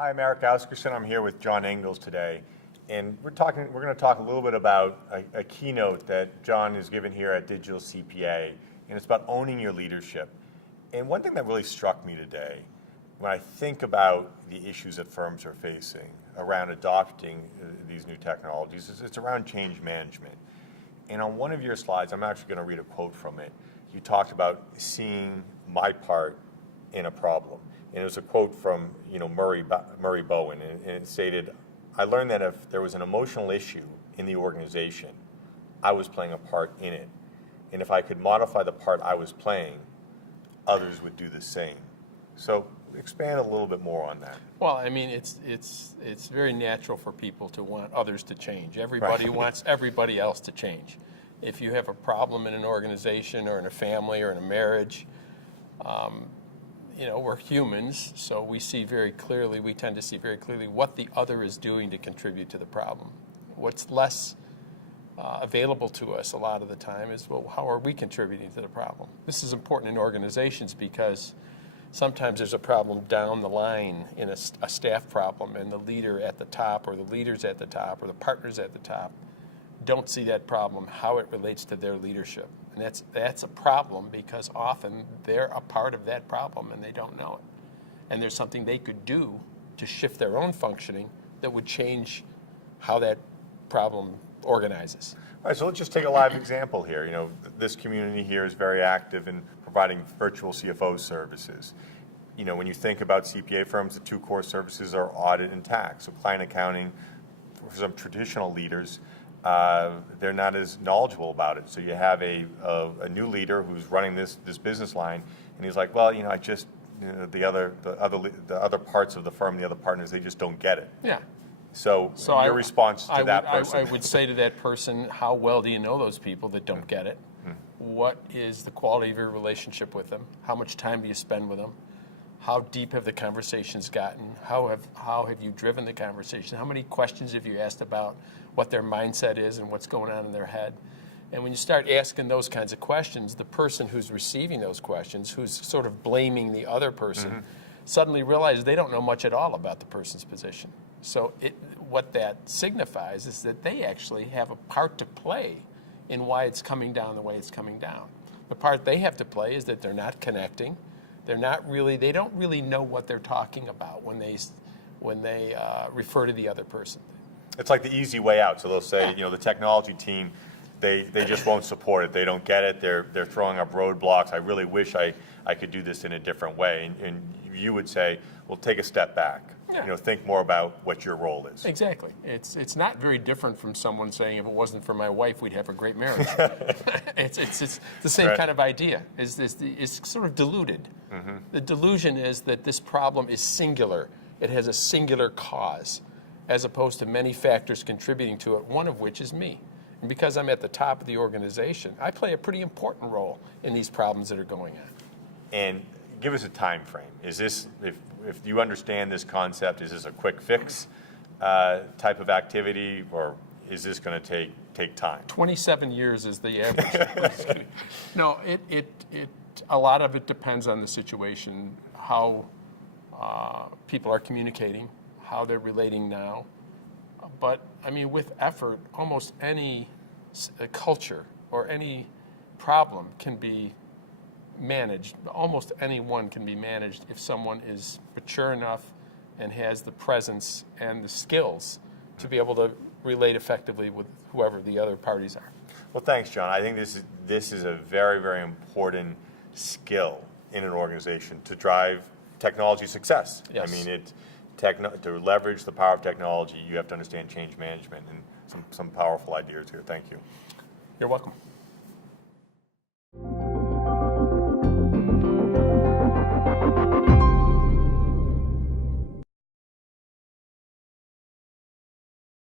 Hi, I'm Erik. I'm here with John Engels today, and we're going to talk a little bit about a keynote that John has given here at Digital CPA, and it's about owning your leadership. And one thing that really struck me today, when I think about the issues that firms are facing around adopting these new technologies, is it's around change management. And on one of your slides, I'm actually going to read a quote from it. You talked about seeing my part in a problem. And it was a quote from Murray Bowen, and it stated, "I learned that if there was an emotional issue in the organization, I was playing a part in it. And if I could modify the part I was playing, others would do the same." So expand a little bit more on that. Well, I mean, it's very natural for people to want others to change. Everybody wants everybody else to change. If you have a problem in an organization or in a family or in a marriage, we're humans, so we tend to see very clearly what the other is doing to contribute to the problem. What's less available to us a lot of the time is, well, how are we contributing to the problem? This is important in organizations because sometimes there's a problem down the line in a staff problem, and the leader at the top or the leaders at the top or the partners at the top don't see that problem, how it relates to their leadership. And that's a problem because often they're a part of that problem and they don't know it. And there's something they could do to shift their own functioning that would change how that problem organizes. All right, so let's just take a live example here. This community here is very active in providing virtual CFO services. When you think about CPA firms, the two core services are audit and tax. So client accounting, for some traditional leaders, they're not as knowledgeable about it. So you have a new leader who's running this business line, and he's like, well, I just the other parts of the firm, the other partners, they just don't get it. Yeah. So your response to that person? I would say to that person, how well do you know those people that don't get it? What is the quality of your relationship with them? How much time do you spend with them? How deep have the conversations gotten? How have you driven the conversation? How many questions have you asked about what their mindset is and what's going on in their head? And when you start asking those kinds of questions, the person who's receiving those questions, who's sort of blaming the other person, suddenly realizes they don't know much at all about the person's position. So what that signifies is that they actually have a part to play in why it's coming down the way it's coming down. The part they have to play is that they're not connecting. They don't really know what they're talking about when they refer to the other person. It's like the easy way out. So they'll say, the technology team, they just won't support it. They don't get it. They're throwing up roadblocks. I really wish I could do this in a different way. And you would say, well, take a step back. Yeah. Think more about what your role is. Exactly. It's not very different from someone saying, if it wasn't for my wife, we'd have a great marriage. It's the same kind of idea. It's sort of diluted. The delusion is that this problem is singular. It has a singular cause, as opposed to many factors contributing to it, one of which is me. And because I'm at the top of the organization, I play a pretty important role in these problems that are going on. And give us a time frame. Is this, if you understand this concept, is this a quick fix type of activity, or is this going to take time? 27 years is the average. No, a lot of it depends on the situation, how people are communicating, how they're relating now. But I mean, with effort, almost any culture or any problem can be managed. Almost anyone can be managed if someone is mature enough and has the presence and the skills to be able to relate effectively with whoever the other parties are. Well, thanks, John. I think this is a very, very important skill in an organization to drive technology success. Yes. I mean, to leverage the power of technology, you have to understand change management, and some powerful ideas here. Thank you. You're welcome.